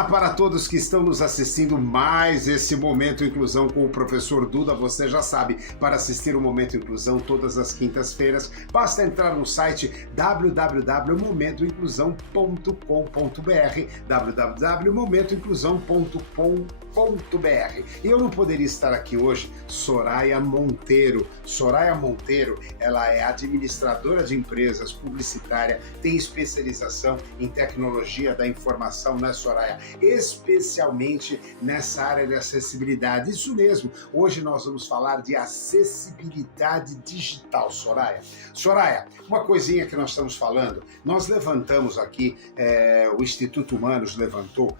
Olá para todos que estão nos assistindo mais esse Momento Inclusão com o professor Duda. Você já sabe, para assistir o Momento Inclusão todas as quintas-feiras, basta entrar no site www.momentoinclusão.com.br www.momentoinclusão.com.br. E eu não poderia estar aqui hoje, Soraya Monteiro. Soraya Monteiro, ela é administradora de empresas, publicitária, tem especialização em tecnologia da informação, né, Soraya? Especialmente nessa área de acessibilidade. Isso mesmo, hoje nós vamos falar de acessibilidade digital, Soraya. Soraya, uma coisinha que nós estamos falando, nós levantamos aqui, o Instituto Humanos levantou,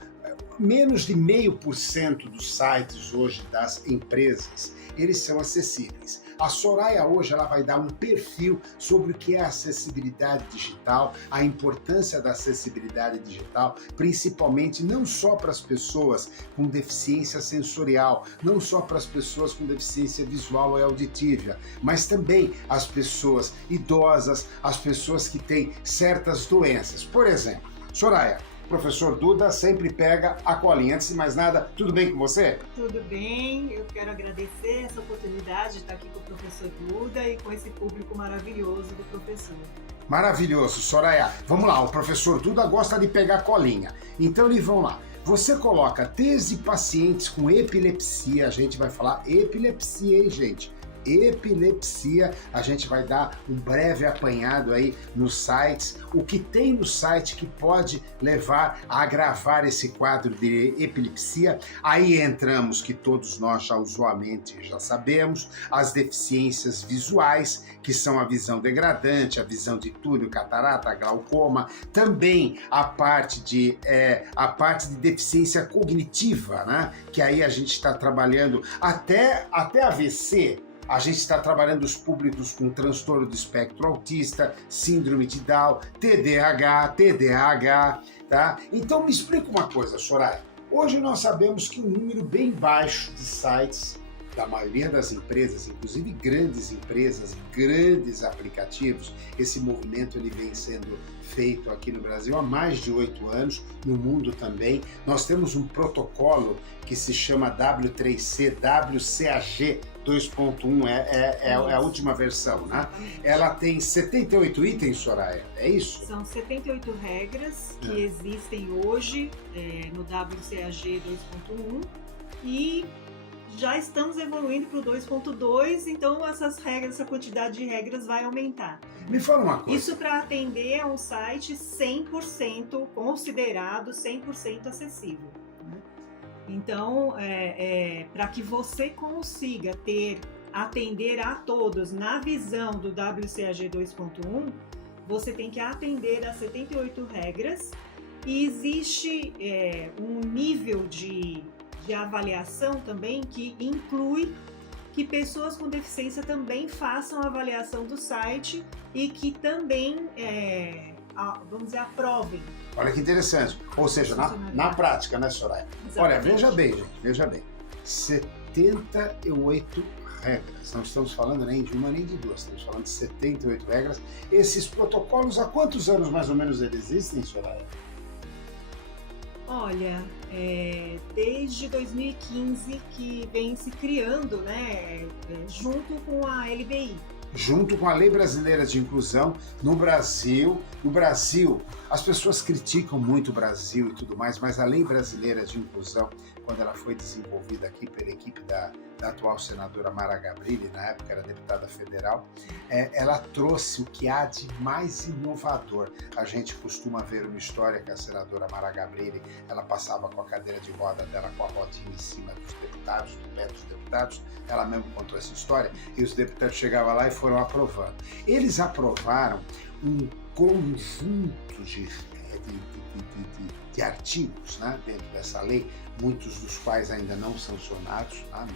menos de 0,5% dos sites hoje das empresas, eles são acessíveis. A Soraya hoje ela vai dar um perfil sobre o que é acessibilidade digital, a importância da acessibilidade digital, principalmente não só para as pessoas com deficiência sensorial, não só para as pessoas com deficiência visual ou auditiva, mas também as pessoas idosas, as pessoas que têm certas doenças. Por exemplo, Soraya, professor Duda sempre pega a colinha. Antes de mais nada, tudo bem com você? Tudo bem, eu quero agradecer essa oportunidade de estar aqui com o professor Duda e com esse público maravilhoso do professor. Maravilhoso, Soraya. Vamos lá, o professor Duda gosta de pegar colinha. Então, vamos lá. Você coloca desde pacientes com epilepsia, a gente vai falar epilepsia, hein, gente? Epilepsia, a gente vai dar um breve apanhado aí nos sites, o que tem no site que pode levar a agravar esse quadro de epilepsia. Aí entramos, que todos nós já usualmente já sabemos, as deficiências visuais, que são a visão degradante, a visão de túnel, catarata, glaucoma, também a parte de deficiência cognitiva, né? Que aí a gente está trabalhando até AVC. A gente está trabalhando os públicos com transtorno do espectro autista, síndrome de Down, TDAH, tá? Então me explica uma coisa, Soraya. Hoje nós sabemos que um número bem baixo de sites da maioria das empresas, inclusive grandes empresas, grandes aplicativos, esse movimento ele vem sendo feito aqui no Brasil há mais de 8 anos, no mundo também. Nós temos um protocolo que se chama W3C, WCAG 2.1, é a última versão, né? Ela tem 78 itens, Soraya, é isso? São 78 regras que existem hoje no WCAG 2.1 e já estamos evoluindo para o 2.2, então essas regras, essa quantidade de regras vai aumentar. Me fala uma coisa. Isso para atender a um site 100% considerado 100% acessível. Né? Então, para que você consiga atender a todos na visão do WCAG 2.1, você tem que atender a 78 regras e existe um nível de avaliação também que inclui que pessoas com deficiência também façam a avaliação do site e que também, vamos dizer, aprovem. Olha que interessante. Ou seja, na prática, né, Soraya? Exatamente. Olha, veja bem, gente, veja bem. 78 regras. Não estamos falando nem de uma nem de duas, estamos falando de 78 regras. Esses protocolos, há quantos anos mais ou menos eles existem, Soraya? Olha, desde 2015 que vem se criando, né, junto com a LBI. Junto com a Lei Brasileira de Inclusão, no Brasil, as pessoas criticam muito o Brasil e tudo mais, mas a Lei Brasileira de Inclusão, quando ela foi desenvolvida aqui pela equipe da atual senadora Mara Gabrilli, na época era deputada federal, ela trouxe o que há de mais inovador. A gente costuma ver uma história que a senadora Mara Gabrilli, ela passava com a cadeira de roda dela, com a rodinha em cima dos deputados, do pé dos deputados, ela mesmo contou essa história, e os deputados chegavam lá e foram aprovando. Eles aprovaram um conjunto de artigos, né, dentro dessa lei, muitos dos quais ainda não sancionados, tá?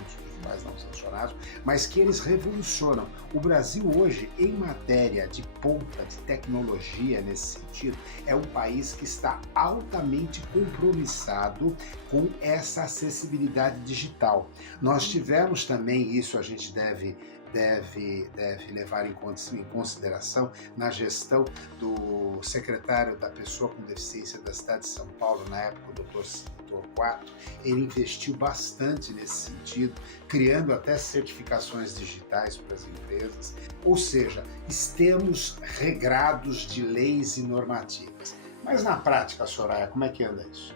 Mas que eles revolucionam. O Brasil hoje, em matéria de ponta de tecnologia nesse sentido, é um país que está altamente compromissado com essa acessibilidade digital. Nós tivemos também, isso a gente deve deve levar em consideração na gestão do secretário da pessoa com deficiência da cidade de São Paulo, na época o Dr. Quatro. Ele investiu bastante nesse sentido, criando até certificações digitais para as empresas, ou seja, estamos regrados de leis e normativas. Mas na prática, Soraya, como é que anda isso?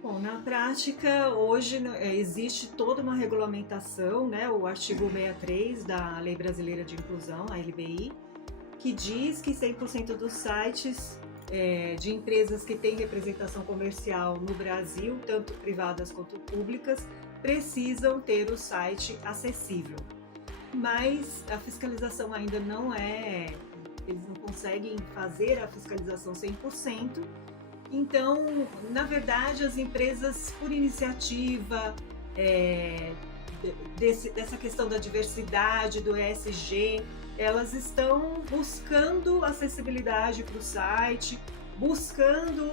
Bom, na prática, hoje existe toda uma regulamentação, né, o artigo 63 da Lei Brasileira de Inclusão, a LBI, que diz que 100% dos sites de empresas que têm representação comercial no Brasil, tanto privadas quanto públicas, precisam ter o site acessível. Mas a fiscalização ainda não eles não conseguem fazer a fiscalização 100%. Então, na verdade, as empresas, por iniciativa dessa questão da diversidade, do ESG, elas estão buscando acessibilidade para o site, buscando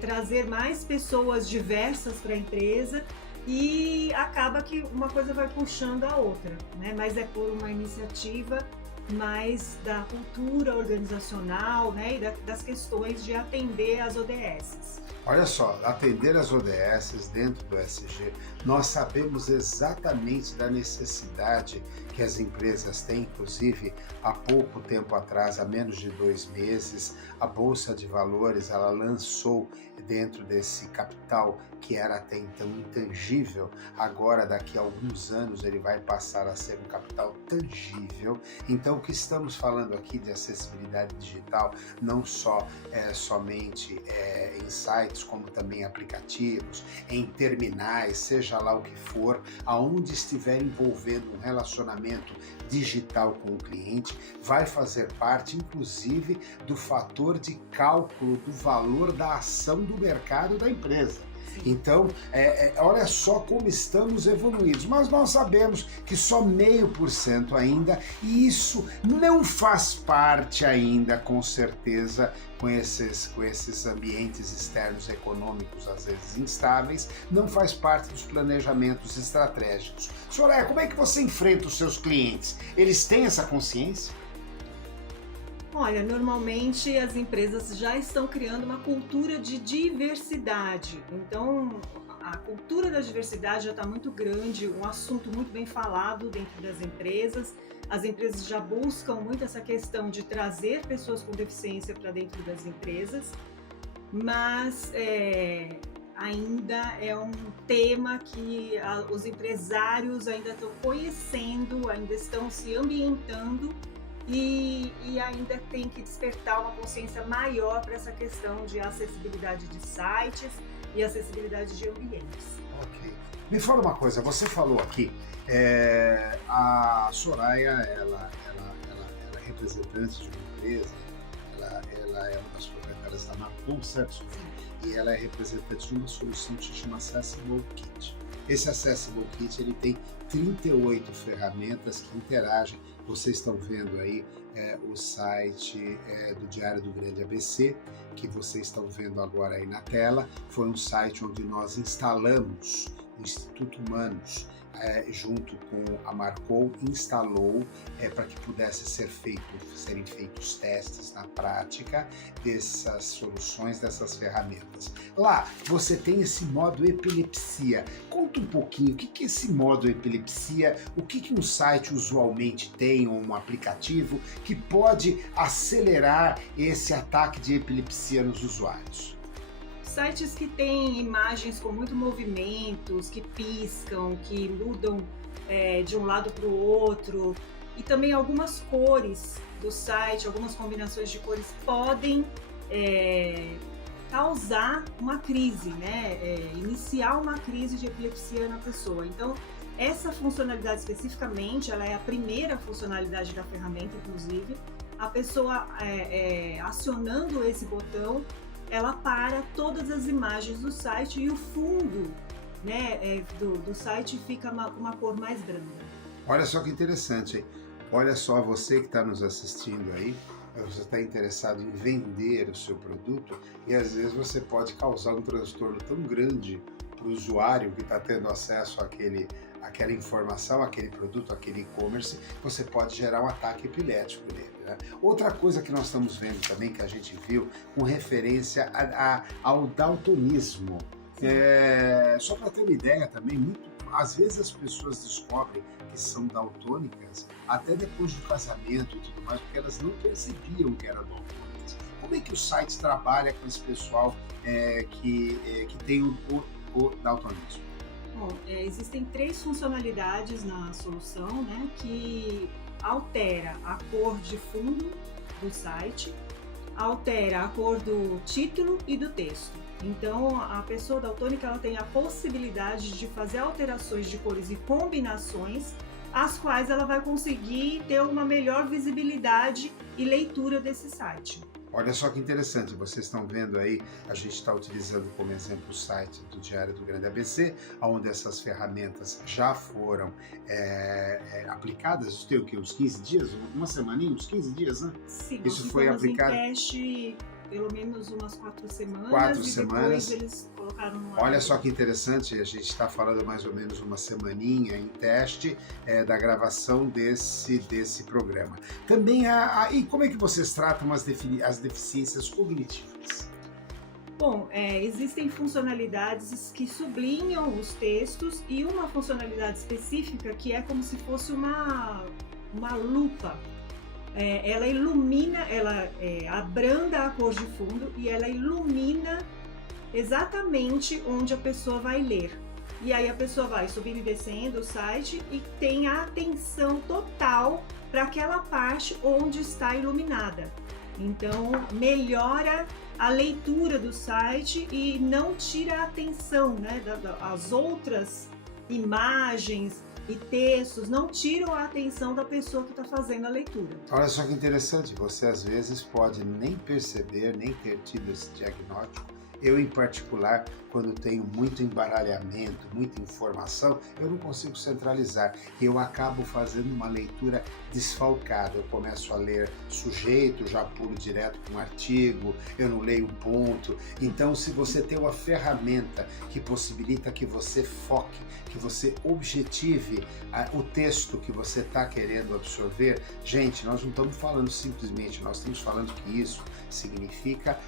trazer mais pessoas diversas para a empresa, e acaba que uma coisa vai puxando a outra, né? Mas é por uma iniciativa mais da cultura organizacional, né, e das questões de atender às ODS. Olha só, atender as ODS dentro do ESG, nós sabemos exatamente da necessidade que as empresas têm, inclusive há pouco tempo atrás, há menos de 2 meses, a Bolsa de Valores ela lançou dentro desse capital que era até então intangível, agora daqui a alguns anos ele vai passar a ser um capital tangível. Então o que estamos falando aqui de acessibilidade digital, não só somente em sites, como também aplicativos, em terminais, seja lá o que for, aonde estiver envolvendo um relacionamento digital com o cliente, vai fazer parte, inclusive, do fator de cálculo do valor da ação do mercado da empresa. Então, olha só como estamos evoluídos, mas nós sabemos que só 0,5% ainda, e isso não faz parte ainda, com certeza, com esses ambientes externos econômicos, às vezes instáveis, não faz parte dos planejamentos estratégicos. Soraya, como é que você enfrenta os seus clientes? Eles têm essa consciência? Olha, normalmente as empresas já estão criando uma cultura de diversidade. Então, a cultura da diversidade já está muito grande, um assunto muito bem falado dentro das empresas. As empresas já buscam muito essa questão de trazer pessoas com deficiência para dentro das empresas, mas ainda é um tema que os empresários ainda estão conhecendo, ainda estão se ambientando, e ainda tem que despertar uma consciência maior para essa questão de acessibilidade de sites e acessibilidade de ambientes. Ok. Me fala uma coisa, você falou aqui, a Soraya, ela é representante de uma empresa, ela é uma das proprietárias da Marcon, certo? E ela é representante de uma solução que se chama Accessible Kit. Esse Accessible Kit ele tem 38 ferramentas que interagem. Vocês estão vendo aí o site do Diário do Grande ABC, que vocês estão vendo agora aí na tela. Foi um site onde nós instalamos o Instituto Humanos, junto com a Marcou, instalou para que pudesse serem feitos testes na prática dessas soluções, dessas ferramentas. Lá você tem esse modo epilepsia. Conta um pouquinho o que é esse modo epilepsia, o que um site usualmente tem, ou um aplicativo que pode acelerar esse ataque de epilepsia nos usuários. Sites que têm imagens com muito movimentos, que piscam, que mudam de um lado para o outro, e também algumas cores do site, algumas combinações de cores podem causar uma crise, né? Iniciar uma crise de epilepsia na pessoa. Então, essa funcionalidade especificamente, ela é a primeira funcionalidade da ferramenta, inclusive. A pessoa acionando esse botão, ela para todas as imagens do site e o fundo, né, do site fica uma cor mais branca. Olha só que interessante, hein? Olha só, você que está nos assistindo aí, você está interessado em vender o seu produto e às vezes você pode causar um transtorno tão grande para o usuário que está tendo acesso aquela informação, aquele produto, aquele e-commerce, você pode gerar um ataque epilético nele, né? Outra coisa que nós estamos vendo também, que a gente viu, com referência ao daltonismo. Só para ter uma ideia também, às vezes as pessoas descobrem que são daltônicas até depois do casamento e tudo mais, porque elas não percebiam que eram daltônicas. Como é que o site trabalha com esse pessoal que tem o daltonismo? Bom, existem 3 funcionalidades na solução, né, que altera a cor de fundo do site, altera a cor do título e do texto. Então, a pessoa daltônica ela tem a possibilidade de fazer alterações de cores e combinações, as quais ela vai conseguir ter uma melhor visibilidade e leitura desse site. Olha só que interessante, vocês estão vendo aí, a gente está utilizando como exemplo o site do Diário do Grande ABC, onde essas ferramentas já foram aplicadas, tem o quê? Uns 15 dias? Uma semaninha? Uns 15 dias, né? Sim, isso foi aplicado em teste pelo menos umas 4 semanas. 4 e semanas. Depois eles colocaram no ar. Olha só que interessante, a gente está falando mais ou menos uma semaninha em teste da gravação desse programa. Também e como é que vocês tratam as deficiências cognitivas? Bom, existem funcionalidades que sublinham os textos e uma funcionalidade específica que é como se fosse uma lupa. Ela ilumina, ela abranda a cor de fundo e ela ilumina exatamente onde a pessoa vai ler. E aí a pessoa vai subindo e descendo o site e tem a atenção total para aquela parte onde está iluminada. Então melhora a leitura do site e não tira a atenção, né, das outras imagens e textos, não tiram a atenção da pessoa que está fazendo a leitura. Olha só que interessante, você às vezes pode nem perceber, nem ter tido esse diagnóstico. Eu, em particular, quando tenho muito embaralhamento, muita informação, eu não consigo centralizar. Eu acabo fazendo uma leitura desfalcada. Eu começo a ler sujeito, já pulo direto para um artigo, eu não leio um ponto. Então, se você tem uma ferramenta que possibilita que você foque, que você objetive o texto que você está querendo absorver, gente, nós não estamos falando simplesmente, nós estamos falando que isso significa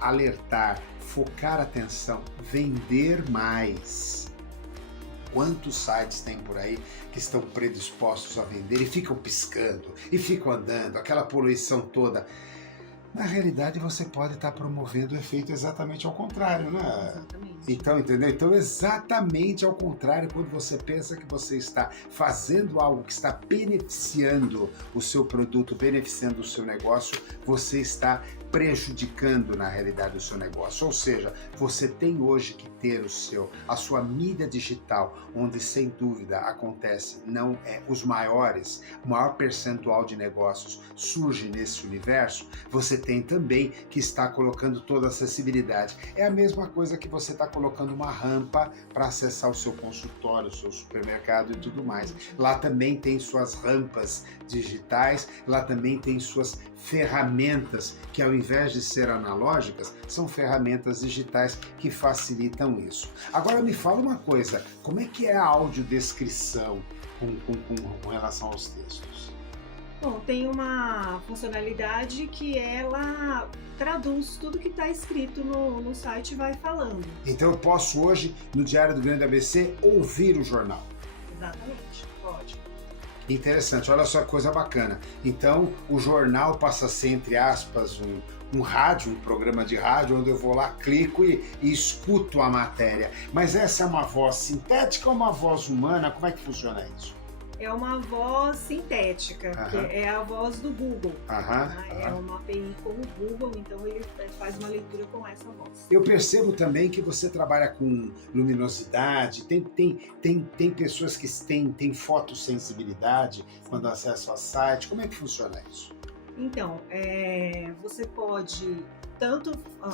alertar, focar atenção, vender mais. Quantos sites tem por aí que estão predispostos a vender e ficam piscando, e ficam andando, aquela poluição toda? Na realidade, você pode estar promovendo o efeito exatamente ao contrário, né? Exatamente. Então, entendeu? Então, exatamente ao contrário, quando você pensa que você está fazendo algo que está beneficiando o seu produto, beneficiando o seu negócio, você está prejudicando, na realidade, o seu negócio. Ou seja, você tem hoje que ter a sua mídia digital, onde, sem dúvida, acontece, o maior percentual de negócios surge nesse universo. Você tem também que estar colocando toda a acessibilidade. É a mesma coisa que você está colocando uma rampa para acessar o seu consultório, o seu supermercado e tudo mais. Lá também tem suas rampas digitais, lá também tem suas ferramentas que, ao invés de ser analógicas, são ferramentas digitais que facilitam isso. Agora me fala uma coisa, como é que é a audiodescrição com relação aos textos? Bom, tem uma funcionalidade que ela traduz tudo que está escrito no site e vai falando. Então eu posso hoje, no Diário do Grande ABC, ouvir o jornal? Exatamente, pode. Interessante, olha só que coisa bacana. Então o jornal passa a ser, entre aspas, um rádio, um programa de rádio, onde eu vou lá, clico e escuto a matéria. Mas essa é uma voz sintética ou uma voz humana? Como é que funciona isso? É uma voz sintética, que é a voz do Google. É uma API com o Google, então ele faz uma leitura com essa voz. Eu percebo também que você trabalha com luminosidade, tem pessoas que têm fotossensibilidade quando acessam ao site. Como é que funciona isso? Então, você pode tanto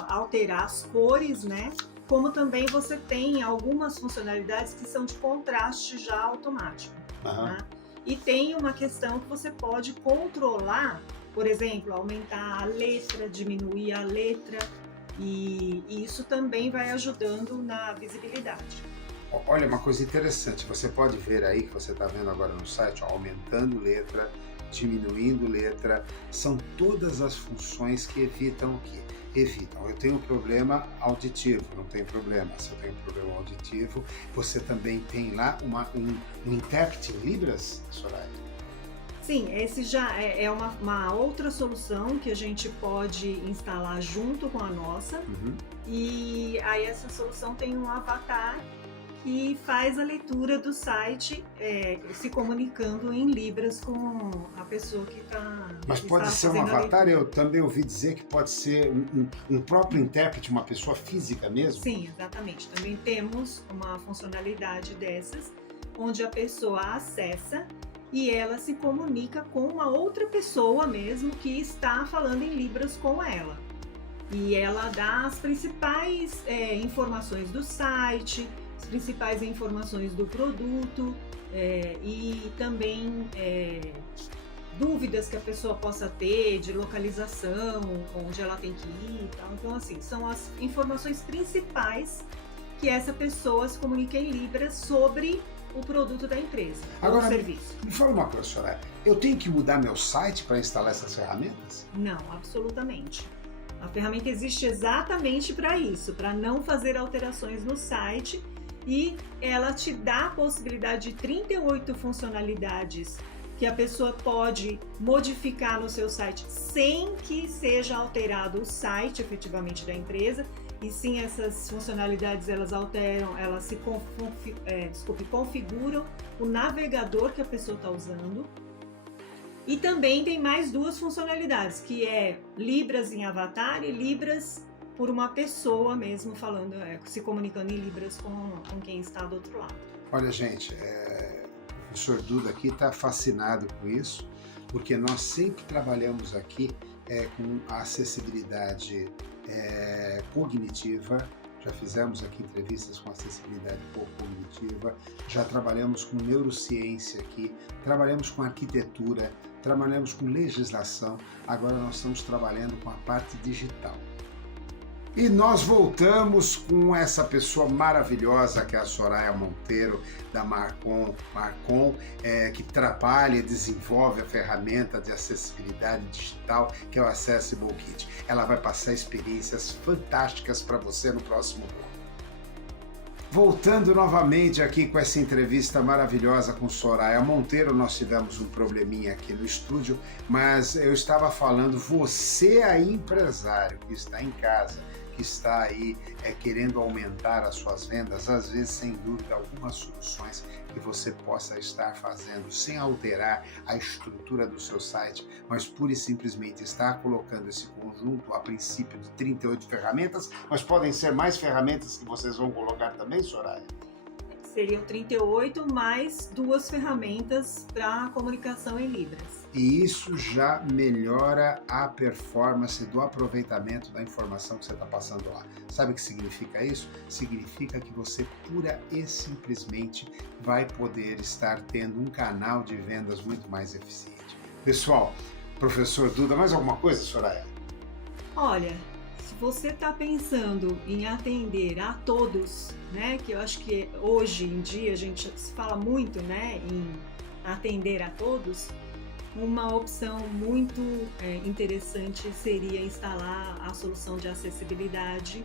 alterar as cores, né? Como também você tem algumas funcionalidades que são de contraste já automático. Né? E tem uma questão que você pode controlar, por exemplo, aumentar a letra, diminuir a letra, e isso também vai ajudando na visibilidade. Olha, uma coisa interessante, você pode ver aí, que você está vendo agora no site, ó, aumentando letra, diminuindo letra, são todas as funções que evitam o quê? Evitam. Eu tenho um problema auditivo, não tem problema. Se eu tenho um problema auditivo, você também tem lá um intérprete em Libras, Soraya? Sim, esse já é uma outra solução que a gente pode instalar junto com a nossa. Uhum. E aí essa solução tem um avatar que faz a leitura do site se comunicando em Libras com a pessoa que está. Mas pode ser um avatar? Eu também ouvi dizer que pode ser um próprio intérprete, uma pessoa física mesmo? Sim, exatamente. Também temos uma funcionalidade dessas, onde a pessoa acessa e ela se comunica com uma outra pessoa mesmo que está falando em Libras com ela. E ela dá as principais informações do site, as principais informações do produto e também dúvidas que a pessoa possa ter de localização, onde ela tem que ir e tal. Então, assim, são as informações principais que essa pessoa se comunica em Libras sobre o produto da empresa, agora, o serviço. Me fala uma coisa, Soraya, eu tenho que mudar meu site para instalar essas ferramentas? Não, absolutamente. A ferramenta existe exatamente para isso, para não fazer alterações no site, e ela te dá a possibilidade de 38 funcionalidades que a pessoa pode modificar no seu site sem que seja alterado o site efetivamente da empresa. E sim, essas funcionalidades elas alteram, elas se configuram o navegador que a pessoa está usando. E também tem mais duas funcionalidades, que é Libras em avatar e Libras por uma pessoa mesmo falando, se comunicando em Libras com quem está do outro lado. Olha, gente, o professor Duda aqui está fascinado com isso, porque nós sempre trabalhamos aqui com a acessibilidade cognitiva. Já fizemos aqui entrevistas com acessibilidade cognitiva, já trabalhamos com neurociência aqui, trabalhamos com arquitetura, trabalhamos com legislação, agora nós estamos trabalhando com a parte digital. E nós voltamos com essa pessoa maravilhosa que é a Soraya Monteiro, da Marcon, que trabalha e desenvolve a ferramenta de acessibilidade digital, que é o Accessible Kit. Ela vai passar experiências fantásticas para você no próximo bloco. Voltando novamente aqui com essa entrevista maravilhosa com Soraya Monteiro, nós tivemos um probleminha aqui no estúdio, mas eu estava falando, você aí empresário que está em casa, que está aí querendo aumentar as suas vendas, às vezes sem dúvida algumas soluções que você possa estar fazendo sem alterar a estrutura do seu site, mas pura e simplesmente estar colocando esse conjunto a princípio de 38 ferramentas, mas podem ser mais ferramentas que vocês vão colocar também, Soraya? Seriam 38 mais duas ferramentas para comunicação em Libras. E isso já melhora a performance do aproveitamento da informação que você está passando lá. Sabe o que significa isso? Significa que você pura e simplesmente vai poder estar tendo um canal de vendas muito mais eficiente. Pessoal, professor Duda, mais alguma coisa, Soraya? Olha, se você está pensando em atender a todos, né, que eu acho que hoje em dia a gente se fala muito, né, em atender a todos, uma opção muito interessante seria instalar a solução de acessibilidade.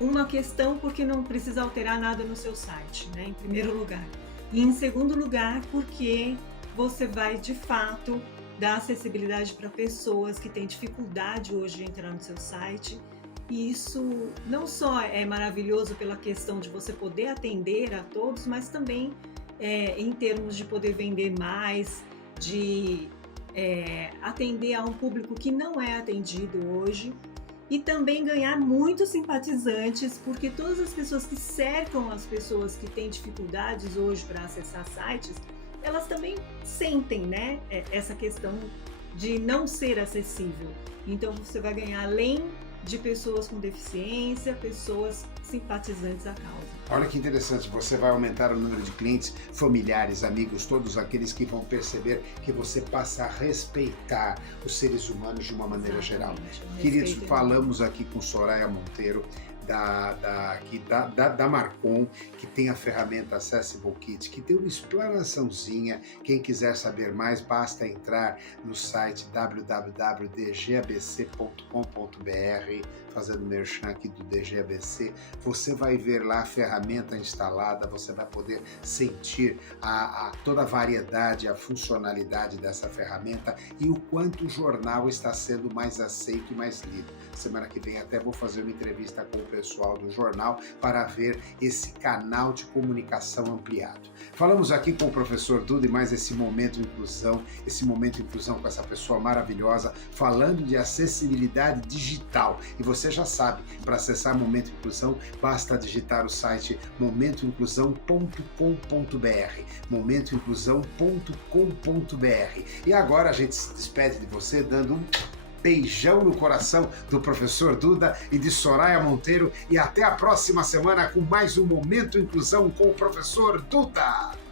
Uma questão porque não precisa alterar nada no seu site, né, em primeiro lugar. E em segundo lugar, porque você vai de fato dar acessibilidade para pessoas que têm dificuldade hoje de entrar no seu site. E isso não só é maravilhoso pela questão de você poder atender a todos, mas também em termos de poder vender mais, de atender a um público que não é atendido hoje e também ganhar muitos simpatizantes, porque todas as pessoas que cercam as pessoas que têm dificuldades hoje para acessar sites, elas também sentem, né, essa questão de não ser acessível. Então você vai ganhar, além de pessoas com deficiência, pessoas simpatizantes à causa. Olha que interessante, você vai aumentar o número de clientes, familiares, amigos, todos aqueles que vão perceber que você passa a respeitar os seres humanos de uma maneira geral. Queridos, falamos aqui com Soraya Monteiro, da Marcon, que tem a ferramenta Accessible Kit, que tem uma explanaçãozinha. Quem quiser saber mais, basta entrar no site www.dgabc.com.br, fazendo merchan aqui do DGABC. Você vai ver lá a ferramenta instalada, você vai poder sentir toda a variedade, a funcionalidade dessa ferramenta e o quanto o jornal está sendo mais aceito e mais lido. Semana que vem até vou fazer uma entrevista com o pessoal do jornal para ver esse canal de comunicação ampliado. Falamos aqui com o professor Duda e mais esse momento inclusão com essa pessoa maravilhosa, falando de acessibilidade digital. E você já sabe, para acessar Momento Inclusão, basta digitar o site momentoinclusão.com.br, momentoinclusão.com.br. E agora a gente se despede de você dando um beijão no coração do professor Duda e de Soraya Monteiro, e até a próxima semana com mais um Momento Inclusão com o professor Duda.